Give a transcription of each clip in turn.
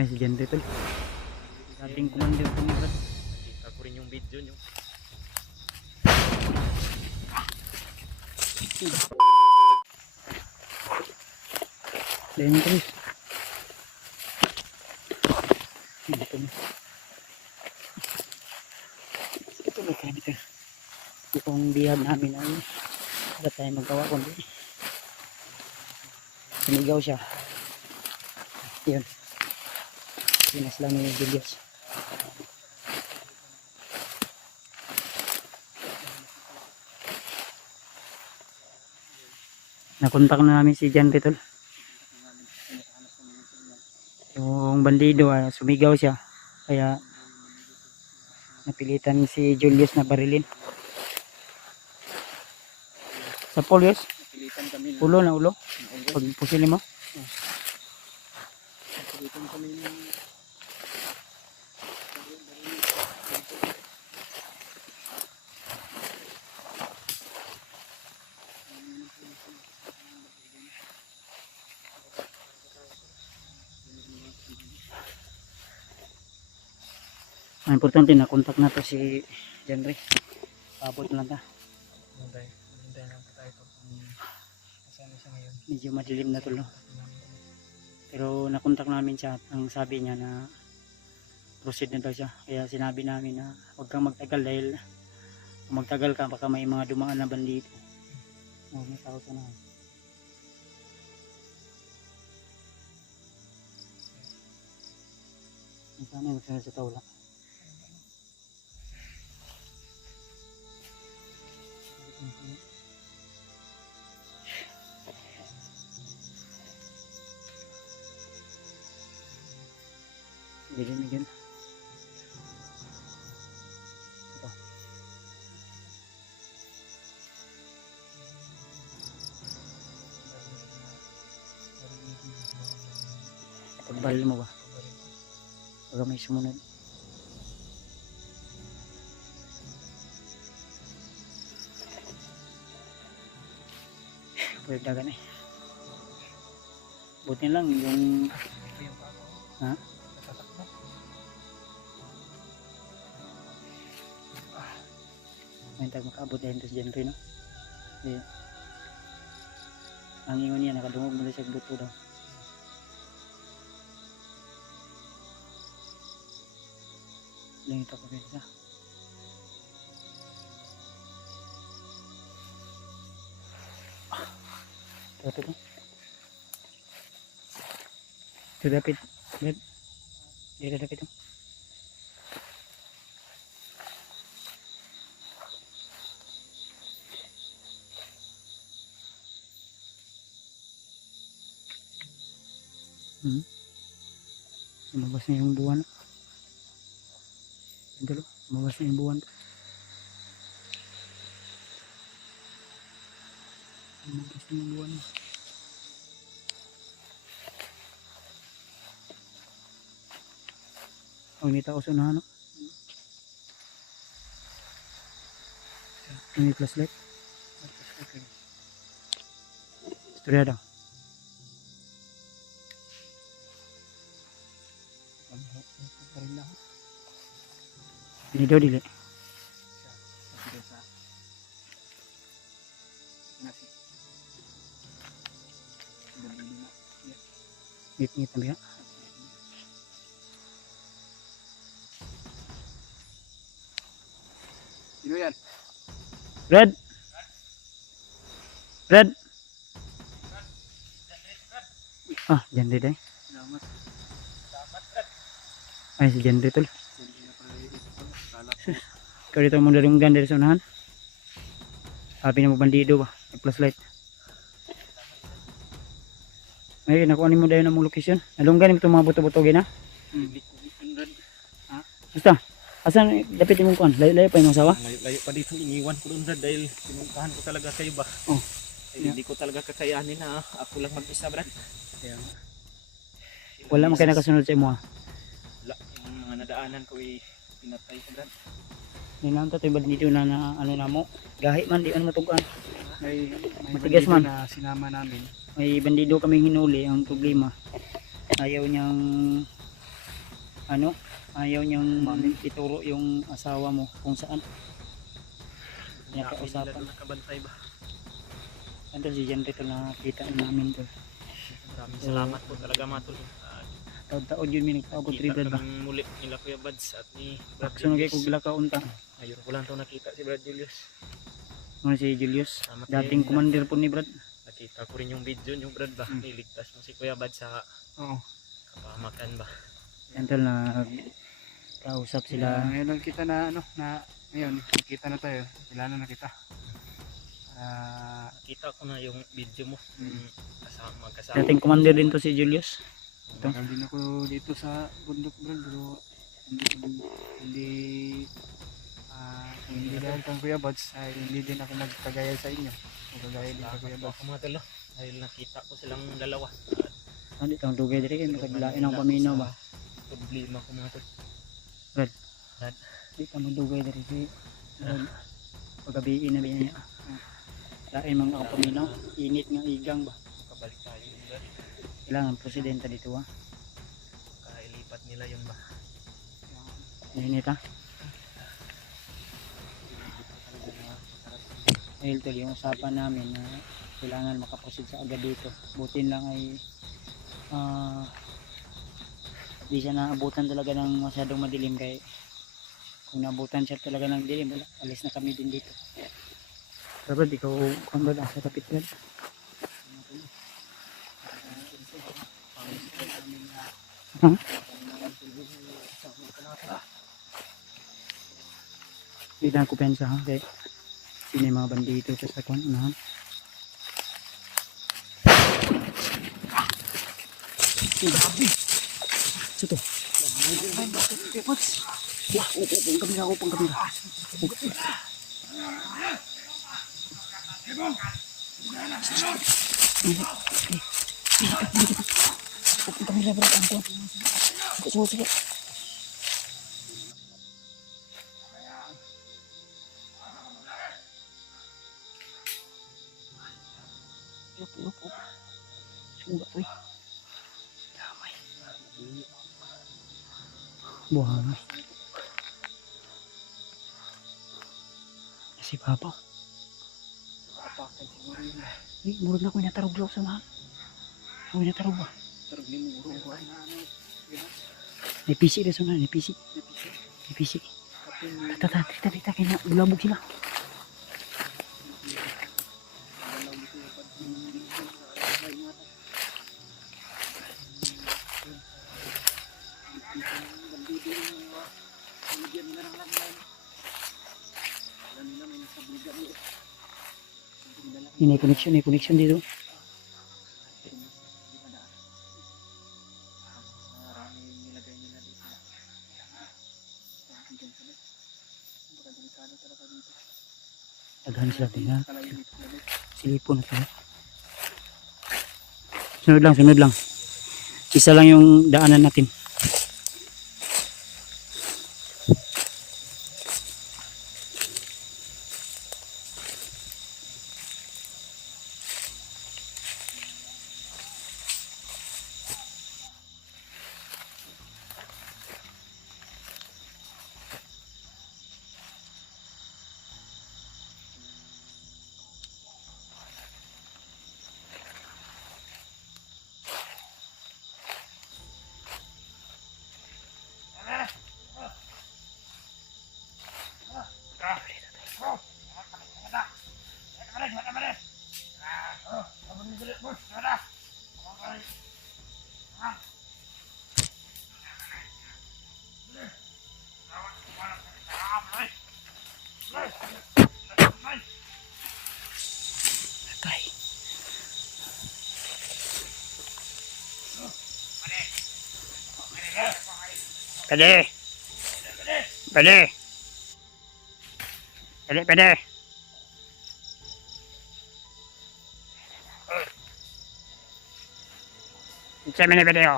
Ay, si Jan Tol. Dating commander ko mga brad. Nakita ko rin yung video nyo. Dahil mo tulis. Dito na. Ito ba kilometer? Itong bihag namin ay wala tayo magawa kundi sumigaw siya. Yun. Pinas lang ni Julius. Nakontak na namin si Jan Tol. Yung bandido sumigaw siya. Kaya napilitan si Julius na barilin. Sa Julius? Napilitan kami na. Ulo na ulo? Pag pusilin mo? Napilitan kami ng Ang importante na kontak na to si Janry. Paabot na lang ta. Hinday lang po tayo kung kasama siya ngayon. Medyo madilim na to, no? Pero nakontak namin siya at ang sabi niya na proceed na daw siya. Kaya sinabi namin na huwag kang magtagal dahil kung magtagal ka baka may mga dumaan na bandito. Oh, may tao sa na. Sana magsunod sa tawla. Dilim yun. Ito. Pagbalil mo ba? Pag may sumunod. Pwede dagan eh. Buti lang yung ha? May tag makaabot dahil sa Janry, no? Yeah. Ang ingon niya nakadungog mo sa buto daw. Lang ito pa pwede. Dapit mo. Ito dapit. Dito dapit mo. Lumabas na yung buwan. Ito, lumabas na yung buwan. Lumabas na yung buwan. Ang may tao sa unahan, no? May flashlight. Istorya daw. Ini daw dili. Ngit-ngit na. Sino yan? Red. Red. Ah, Janry day. Salamat. Ay, si Janry tol. Ikaw dito mo darunggan dari sa unahan. Sabi na mo bandido ba? May flashlight. Ay, nakuha mo dayon ang mong location. Nalunggan mo itong mga buto-buto gina. Basta, asan dapat yung kuhan? Layo-layo pa yung asawa? Layo pa dito, iniwan ko doon dahil sinungkahan ko talaga kayo ba? Oh. Hindi ko talaga kakayanin na ako lang mag-isa, Brad. Wala man kayo nakasunod sa imo. Wala, yung mga nadaanan ko pinatay ko, Brad. Ninanta tayo bandido na ano na mo. Gahi man, di man matugan. May Matigas man. na sinama namin. May bandido kaming hinuli. Ang problema, ayaw niyang ano, ayaw niyang ituro yung asawa mo kung saan. Niya Dami nila kausapan. doon nakabantay ba. Ano si Jan Rito na kita namin tol. Maraming salamat po talaga mga tol. Taon-taon yun minagpaabot rin Kita Brad ba. kaming muli nila Kuya Bads at ni Brad Akso nagay Julius. kog gila kaunta. Ayun ko lang ito nakita si Brad Julius. Ano si Julius, Salamat dating kayo, commander po ni Brad. nakita ko rin yung video yung Brad ba. Niligtas mo si Kuya Bads sa Oo. kapahamakan ba. Yan tol na kausap sila. Ngayon lang kita na ano na ngayon nakita na tayo. Kilala na kita. Nakita ko na yung video mo. Magkasama. Dating commander din to si Julius. Tagal din ako dito sa bundok bro, pero hindi kung hindi dahil kang Kuya Bads ay hindi din ako magkagaya sa inyo. Magkagaya din sa Kuya Salamat po Bads. ako mga tol. Dahil nakita ko silang dalawa. Ano itong dugay diri kay makaglain ang paminaw ba. Problema ko mga tol. Di ka madugay diri kay pagabiin na niya. Lain mga ang paminaw, init nga igang ba. Kabalik tayo yung Brad. Kailangan presidente dito ha. Kailipat nila yun ba. Init ha. Dahil tol yung usapan namin na kailangan makaproceed sa agad dito. Butin lang ay di siya naabutan talaga ng masyadong madilim kay kung naabutan siya talaga ng dilim wala, alis na kami din dito. Pero ikaw kung ba sa kapit Brad? Huh? Hindi na ako pensa ha kay sino yung mga bandito sa kwan unahan. Grabe. Sito. Wah, upang kamera. Upang kamera berat ang kuat. Suka. Yuk. Suka tuh. Damai. Buang. Si Papa. Ni murag na ko natarog sa samahan. Ako natarog ba? Tarog ni muro ko ay May PC rin sa may PC. May PC. Kita kaya bulabog sila. Ini connection dito. Daghan sila tingnan. Silipon na tayo. Sunod lang. Isa lang yung daanan natin. Patay. Pwede. Sa mga video.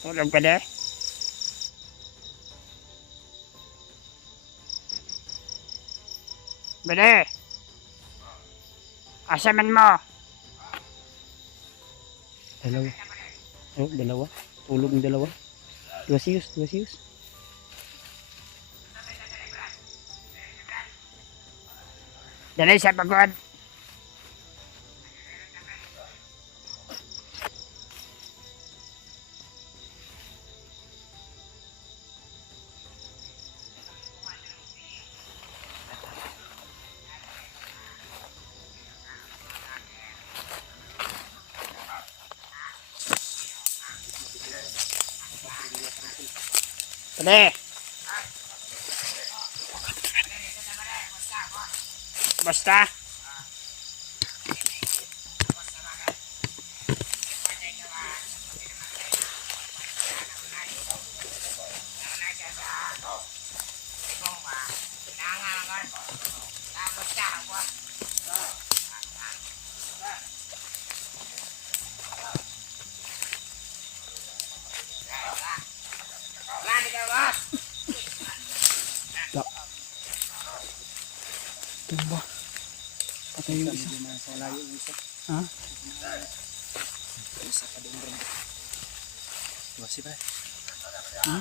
Tulog pwede. Pwede. Asaman mo. Dalawa. Oh, dalawa. Tulog ng dalawa. Tuwasiyos, tuwasiyos. Dali siya pagod. Dali. Basta. Tumba. Patay yung isa. Sa layo yung isa. Ha? Isa ka din rin. Masih ba? Ha?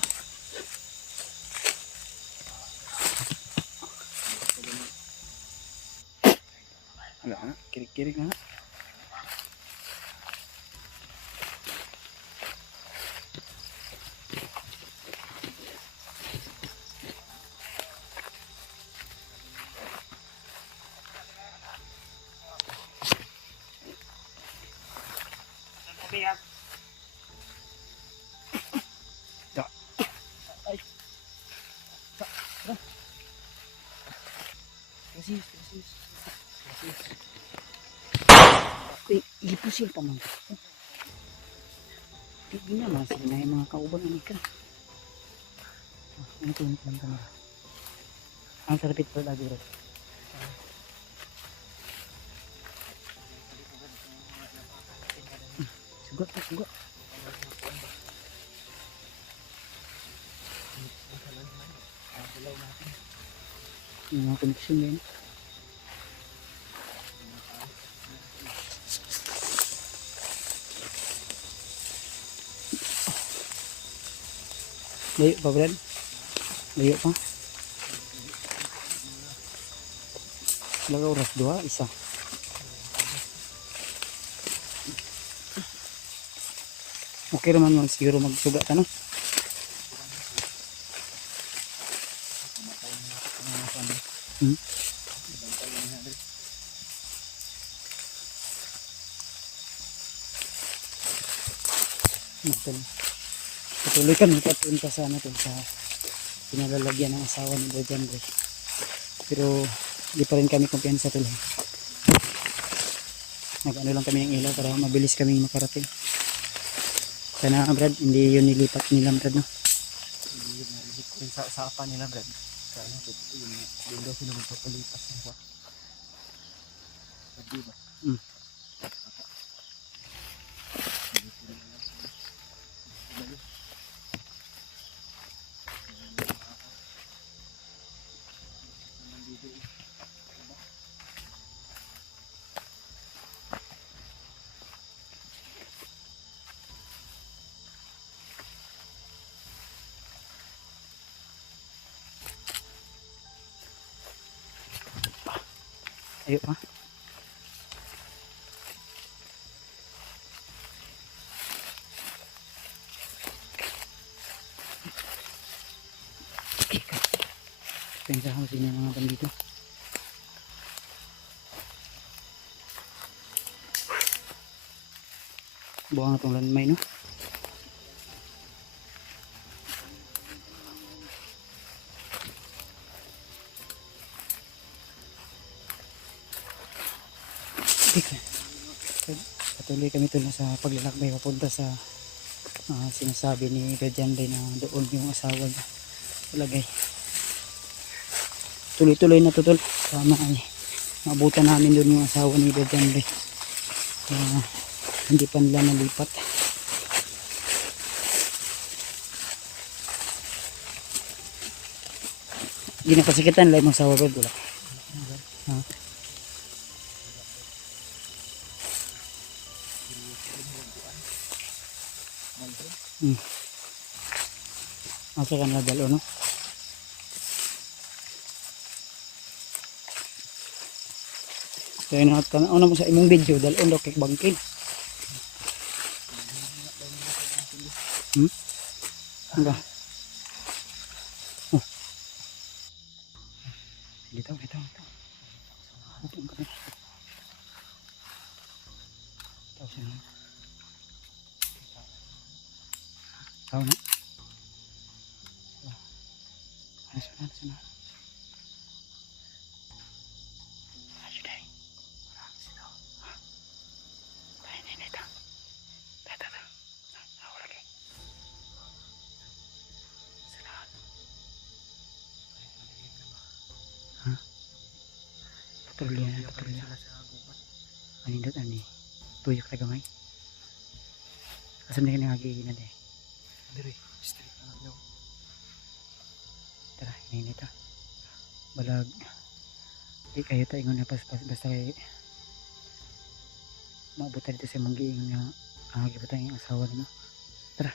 Wala na. Kirik-kirik na. Ipusil pa man. Hindi naman sila na yung mga kauban na ka. Ano ito yung kamera? Ang sarapit pa lagi rin. Sugot pa, sugot. Yung mga koneksyon yun. Layo pa, Brad? Layo pa? Laga oras, dua, isa. Okay naman mo, siguro magsuga ka, no? Hmm? Patuloy kami papunta sa ano to, sa pinalalagyan ng asawa ni Bojan Boy. Pero di pa rin kami kumpiyansa tuloy. Nag-ano lang kami ng ilaw para mabilis kami makarating. Sana Brad, hindi yun nilipat nila Brad, no? Yung sa apa nila, Brad. Kaya yung daw sila magpapalipas ng kwa. Diba? Ayo pa. Pensa ko sino mga bandito. Buang itong landmine, no? Patuloy kami tuloy sa paglalakbay papunta sa sinasabi ni Bojan Boy na doon yung asawa niya talagay. Tuloy-tuloy na tutol sama ay mabutan namin doon yung asawa ni Bojan Boy. Hindi pa nila nalipat. Hindi na kasikitan lang yung asawa ko. Wala. Ha? Asa ka na dalo, no? Kaya nakatanaw na mo sa imong video, dalo daw kay bangkin. Hangga. Oh. Dito. Open ka na. Tapos yun. Tao na. Sana. Ayo deh. Ini dah. Dah. Awal lagi. Sana. Hah? Patrolya. Anindot ani. Tuyok ta gamay. Asam ni kani agi na deh. Dire, straight na lang. Tara, ini ta. Balag. Di kayo ta ingon na pas basta kay maabot dito sa mong giingon nga agi pa tayong asawa nimo. Tara.